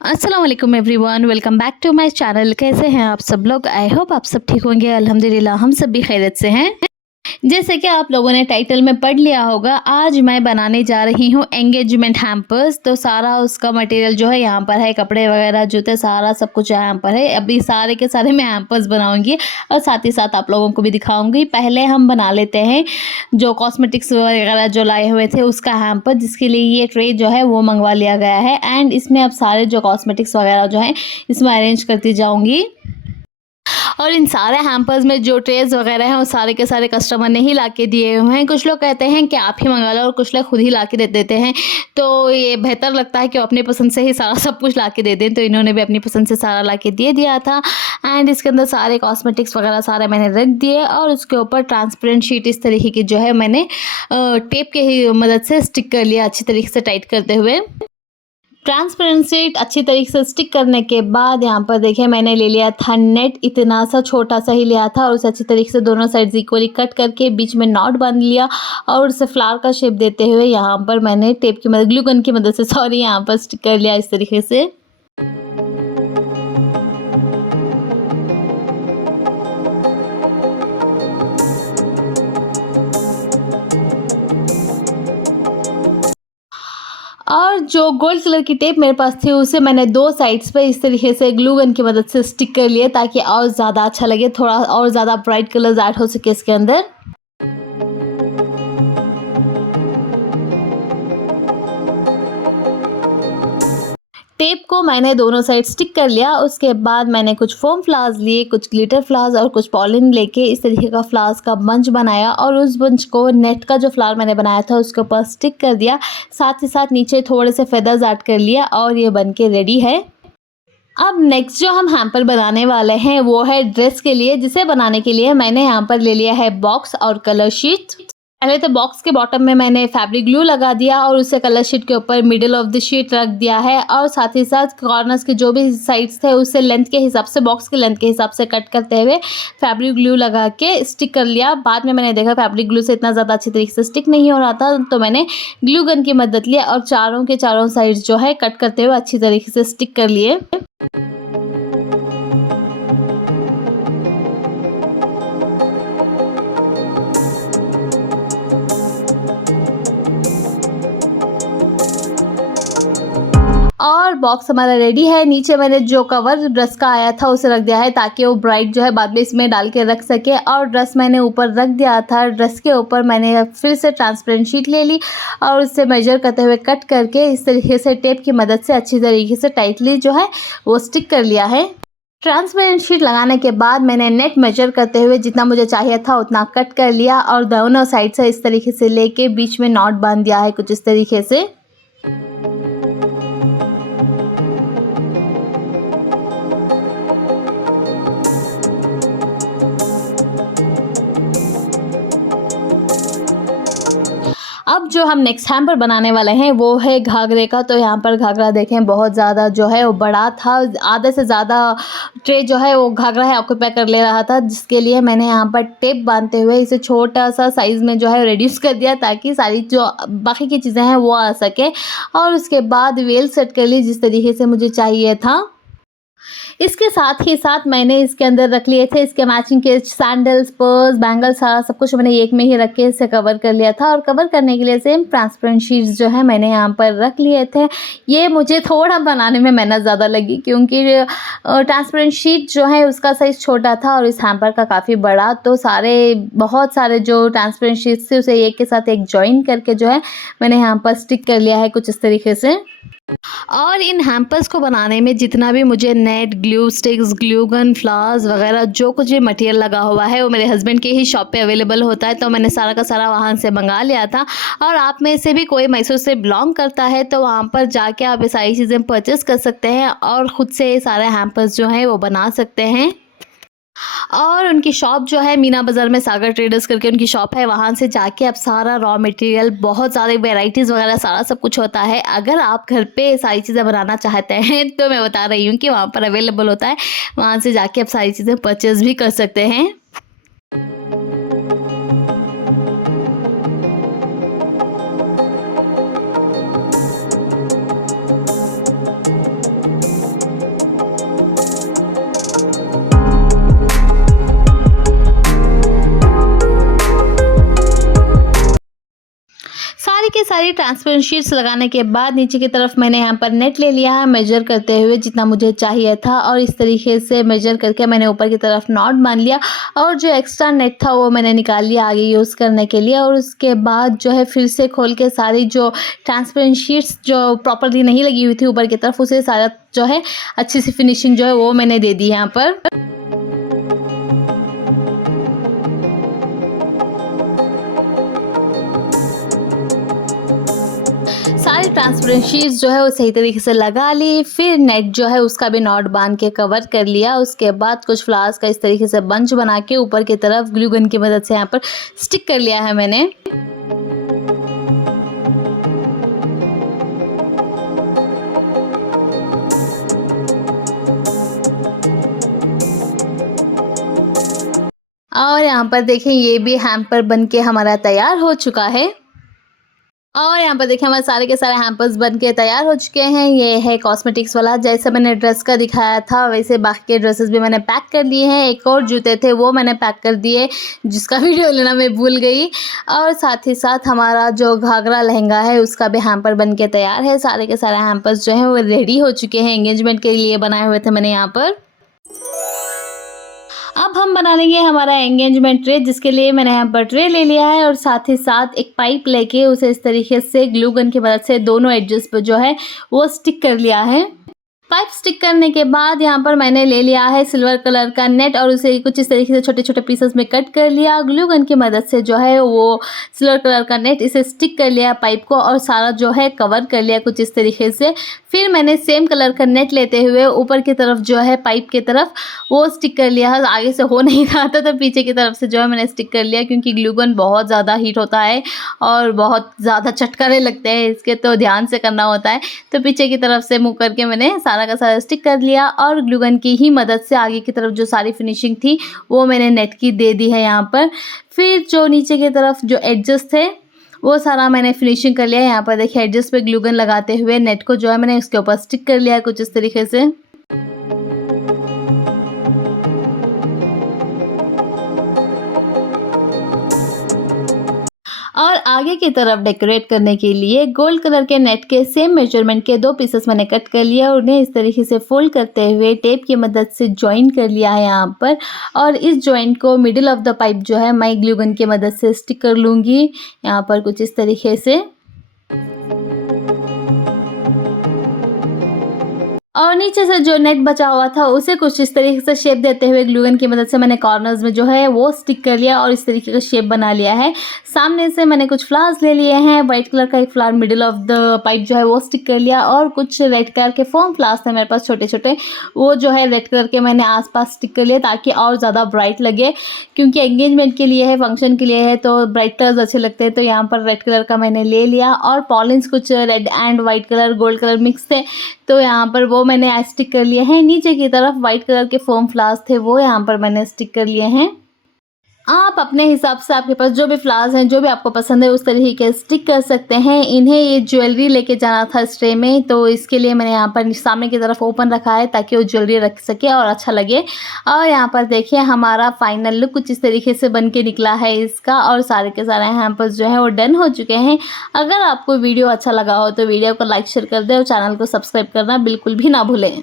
अस्सलाम वालेकुम everyone, welcome back to my channel. कैसे हैं आप सब लोग? आई होप आप सब ठीक होंगे। अल्हम्दुलिल्लाह हम सब भी खैरियत से हैं। जैसे कि आप लोगों ने टाइटल में पढ़ लिया होगा, आज मैं बनाने जा रही हूँ एंगेजमेंट हैम्पर्स। तो सारा उसका मटेरियल जो है यहाँ पर है, कपड़े वगैरह, जूते, सारा सब कुछ यहाँ पर है। अभी सारे के सारे मैं हैम्पर्स बनाऊंगी और साथ ही साथ आप लोगों को भी दिखाऊंगी। पहले हम बना लेते हैं जो कॉस्मेटिक्स वगैरह जो लाए हुए थे उसका हैम्पर, जिसके लिए ये ट्रे जो है वो मंगवा लिया गया है। एंड इसमें अब सारे जो कॉस्मेटिक्स वगैरह जो है इसमें अरेंज करती जाऊँगी। और इन सारे हैम्पर्स में जो ट्रेज वगैरह हैं वो सारे के सारे कस्टमर ने ही ला के दिए हुए हैं। कुछ लोग कहते हैं कि आप ही मंगा लो और कुछ लोग खुद ही ला के दे देते हैं। तो ये बेहतर लगता है कि वो अपनी पसंद से ही सारा सब कुछ ला के दे दें। तो इन्होंने भी अपनी पसंद से सारा ला के दे दिया था। एंड इसके अंदर सारे कॉस्मेटिक्स वगैरह सारे मैंने रख दिए और उसके ऊपर ट्रांसपेरेंट शीट इस तरीके की जो है मैंने टेप के ही मदद से स्टिक कर लिया, अच्छी तरीके से टाइट करते हुए। ट्रांसपेरेंट शीट अच्छी तरीके से स्टिक करने के बाद यहाँ पर देखिए मैंने ले लिया था नेट, इतना सा छोटा सा ही लिया था और उसे अच्छी तरीके से दोनों साइड इक्वली कट करके बीच में नॉट बांध लिया और उसे फ्लावर का शेप देते हुए यहाँ पर मैंने टेप की मदद, ग्लू गन की मदद से यहाँ पर स्टिक कर लिया इस तरीके से। और जो गोल्ड कलर की टेप मेरे पास थी उसे मैंने दो साइड्स पे इस तरीके से ग्लू गन की मदद से स्टिक कर लिया ताकि और ज़्यादा अच्छा लगे, थोड़ा और ज़्यादा ब्राइट कलर्स ऐड हो सके इसके अंदर। टेप को मैंने दोनों साइड स्टिक कर लिया। उसके बाद मैंने कुछ फोम फ्लावर्स लिए, कुछ ग्लिटर फ्लावर्स और कुछ पॉलिन लेके इस तरीके का फ्लावर्स का बंच बनाया और उस बंच को नेट का जो फ्लावर मैंने बनाया था उसके ऊपर स्टिक कर दिया। साथ ही साथ नीचे थोड़े से फेदर्स ऐड कर लिया और ये बन के रेडी है। अब नेक्स्ट जो हम हैम्पर बनाने वाले हैं वो है ड्रेस के लिए, जिसे बनाने के लिए मैंने यहाँ पर ले लिया है बॉक्स और कलर शीट। पहले तो बॉक्स के बॉटम में मैंने फैब्रिक ग्लू लगा दिया और उसे कलर शीट के ऊपर मिडिल ऑफ द शीट रख दिया है और साथ ही साथ कॉर्नर्स के जो भी साइड्स थे उससे लेंथ के हिसाब से, बॉक्स के लेंथ के हिसाब से कट करते हुए फैब्रिक ग्लू लगा के स्टिक कर लिया। बाद में मैंने देखा फैब्रिक ग्लू से इतना ज़्यादा अच्छी तरीके से स्टिक नहीं हो रहा था, तो मैंने ग्लू गन की मदद लिया और चारों के चारों साइड्स जो है कट करते हुए अच्छी तरीके से स्टिक कर लिए। और बॉक्स हमारा रेडी है। नीचे मैंने जो कवर ड्रेस का आया था उसे रख दिया है ताकि वो ब्राइट जो है बाद में इसमें डाल के रख सके। और ड्रेस मैंने ऊपर रख दिया था। ड्रेस के ऊपर मैंने फिर से ट्रांसपेरेंट शीट ले ली और उससे मेजर करते हुए कट करके इस तरीके से टेप की मदद से अच्छी तरीके से टाइटली जो है वो स्टिक कर लिया है। ट्रांसपेरेंट शीट लगाने के बाद मैंने नेट मेजर करते हुए जितना मुझे चाहिए था उतना कट कर लिया और दोनों साइड से इस तरीके से लेके बीच में नॉट बांध दिया है कुछ इस तरीके से। अब जो हम नेक्स्ट हैम्पर बनाने वाले हैं वो है घाघरे का। तो यहाँ पर घाघरा देखें बहुत ज़्यादा जो है वो बड़ा था, आधे से ज़्यादा ट्रे जो है वो घाघरा है ऑक्यूपाई कर ले रहा था, जिसके लिए मैंने यहाँ पर टेप बांधते हुए इसे छोटा सा साइज़ में जो है रिड्यूस कर दिया ताकि सारी जो बाकी की चीज़ें हैं वो आ सके। और उसके बाद वेल सेट कर ली जिस तरीके से मुझे चाहिए था। इसके साथ ही साथ मैंने इसके अंदर रख लिए थे इसके मैचिंग के सैंडल्स, पर्स, बैंगल्स, सारा सब कुछ मैंने एक में ही रख के इसे कवर कर लिया था। और कवर करने के लिए सेम ट्रांसपेरेंट शीट्स जो है मैंने यहाँ पर रख लिए थे। ये मुझे थोड़ा बनाने में मेहनत ज़्यादा लगी क्योंकि ट्रांसपेरेंट शीट जो है उसका साइज़ छोटा था और इस हैम्पर का काफ़ी बड़ा। तो बहुत सारे जो ट्रांसपेरेंट शीट्स थे उसे एक के साथ एक जॉइन करके जो है मैंने यहाँ पर स्टिक कर लिया है कुछ इस तरीके से। और इन हैम्पर्स को बनाने में जितना भी मुझे net, glue sticks, glue gun, flowers वगैरह जो कुछ भी मटेरियल लगा हुआ है वो मेरे हस्बैंड के ही शॉप पे अवेलेबल होता है, तो मैंने सारा का सारा वहाँ से मंगा लिया था। और आप में से भी कोई मैसूर से बिलोंग करता है तो वहाँ पर जाके आप ये सारी चीज़ें परचेज़ कर सकते हैं और ख़ुद से ये सारे हैम्पर्स जो हैं वो बना सकते हैं। और उनकी शॉप जो है मीना बाज़ार में, सागर ट्रेडर्स करके उनकी शॉप है, वहाँ से जाके आप सारा रॉ मटेरियल, बहुत सारे वेराइटीज़ वगैरह सारा सब कुछ होता है। अगर आप घर पे सारी चीज़ें बनाना चाहते हैं तो मैं बता रही हूँ कि वहाँ पर अवेलेबल होता है, वहाँ से जाके आप सारी चीज़ें परचेज़ भी कर सकते हैं। सारी ट्रांसपेरेंट शीट्स लगाने के बाद नीचे की तरफ मैंने यहाँ पर नेट ले लिया है मेजर करते हुए जितना मुझे चाहिए था, और इस तरीके से मेजर करके मैंने ऊपर की तरफ नॉट बांध लिया और जो एक्स्ट्रा नेट था वो मैंने निकाल लिया आगे यूज़ करने के लिए। और उसके बाद जो है फिर से खोल के सारी जो ट्रांसपेरेंट शीट्स जो प्रॉपरली नहीं लगी हुई थी ऊपर की तरफ, उसे सारा जो है अच्छी सी फिनिशिंग जो है वो मैंने दे दी यहाँ पर। सारी ट्रांसपेरेंट शीट्स जो है वो सही तरीके से लगा ली, फिर नेट जो है उसका भी नॉट बांध के कवर कर लिया। उसके बाद कुछ फ्लावर्स का इस तरीके से बंच बना के ऊपर की तरफ ग्लू गन की मदद से यहाँ पर स्टिक कर लिया है मैंने। और यहाँ पर देखें ये भी हैम्पर बन के हमारा तैयार हो चुका है। और यहाँ पर देखिए हमारे सारे के सारे हैम्पर्स बन के तैयार हो चुके हैं। ये है कॉस्मेटिक्स वाला, जैसे मैंने ड्रेस का दिखाया था वैसे बाकी के ड्रेसेस भी मैंने पैक कर लिए हैं। एक और जूते थे वो मैंने पैक कर दिए जिसका वीडियो लेना मैं भूल गई। और साथ ही साथ हमारा जो घाघरा लहंगा है उसका भी हैम्पर बन के तैयार है। सारे के सारे हैम्पर्स जो हैं वो रेडी हो चुके हैं, एंगेजमेंट के लिए बनाए हुए थे मैंने यहाँ पर। अब हम बना लेंगे हमारा एंगेजमेंट ट्रे, जिसके लिए मैंने यहाँ पर ट्रे ले लिया है और साथ ही साथ एक पाइप लेके उसे इस तरीके से ग्लू गन की मदद से दोनों एड्जेस पर जो है वो स्टिक कर लिया है। पाइप स्टिक करने के बाद यहाँ पर मैंने ले लिया है सिल्वर कलर का नेट और उसे कुछ इस तरीके से छोटे छोटे पीसेस में कट कर लिया। ग्लू गन की मदद से जो है वो सिल्वर कलर का नेट इसे स्टिक कर लिया पाइप को और सारा जो है कवर कर लिया कुछ इस तरीके से। फिर मैंने सेम कलर का नेट लेते हुए ऊपर की तरफ जो है पाइप की तरफ वो स्टिक कर लिया है। आगे से हो नहीं रहा था तो पीछे की तरफ से जो है मैंने स्टिक कर लिया, क्योंकि ग्लू गन बहुत ज़्यादा हीट होता है और बहुत ज़्यादा चटकारे लगते हैं इसके, तो ध्यान से करना होता है। तो पीछे की तरफ से मुँह करके मैंने सारा का सारा स्टिक कर लिया और ग्लू गन की ही मदद से आगे की तरफ जो सारी फिनिशिंग थी वो मैंने नेट की दे दी है यहाँ पर। फिर जो नीचे की तरफ जो एडजस्ट थे वो सारा मैंने फिनिशिंग कर लिया। यहाँ पर देखिए एडजस्ट पे ग्लू गन लगाते हुए नेट को जो है मैंने इसके ऊपर स्टिक कर लिया है कुछ इस तरीके से। और आगे की तरफ डेकोरेट करने के लिए गोल्ड कलर के नेट के सेम मेजरमेंट के 2 पीसेस मैंने कट कर लिया और उन्हें इस तरीके से फोल्ड करते हुए टेप की मदद से जॉइन कर लिया है यहाँ पर। और इस जॉइंट को मिडिल ऑफ द पाइप जो है मैं ग्लू गन की मदद से स्टिक कर लूँगी यहाँ पर कुछ इस तरीके से। और नीचे से जो नेट बचा हुआ था उसे कुछ इस तरीके से शेप देते हुए ग्लू गन की मदद से मैंने कॉर्नर्स में जो है वो स्टिक कर लिया और इस तरीके का शेप बना लिया है। सामने से मैंने कुछ फ्लावर्स ले लिए हैं, वाइट कलर का एक flower middle of the pipe जो है वो स्टिक कर लिया और कुछ रेड कलर के फोम फ्लावर्स थे मेरे पास छोटे छोटे, वो जो है रेड कलर के मैंने आसपास स्टिक कर लिया ताकि और ज़्यादा ब्राइट लगे, क्योंकि एंगेजमेंट के लिए है, फंक्शन के लिए है तो ब्राइट कलर्स अच्छे लगते हैं। तो यहाँ पर रेड कलर का मैंने ले लिया और पॉलिन्स कुछ red and white colour gold colour mix थे तो यहाँ पर वो मैंने स्टिक कर लिए हैं। नीचे की तरफ वाइट कलर के फोम फ्लावर्स थे वो यहाँ पर मैंने स्टिक कर लिए हैं। आप अपने हिसाब से आपके पास जो भी फ्लावर्स हैं जो भी आपको पसंद है उस तरीके के स्टिक कर सकते हैं। इन्हें ये ज्वेलरी लेके जाना था इस ट्रे में, तो इसके लिए मैंने यहाँ पर सामने की तरफ ओपन रखा है ताकि वो ज्वेलरी रख सके और अच्छा लगे। और यहाँ पर देखिए हमारा फाइनल लुक कुछ इस तरीके से बन के निकला है इसका, और सारे के सारे यहाँ पर जो है वो डन हो चुके हैं। अगर आपको वीडियो अच्छा लगा हो तो वीडियो को लाइक शेयर कर दें और चैनल को सब्सक्राइब करना बिल्कुल भी ना भूलें।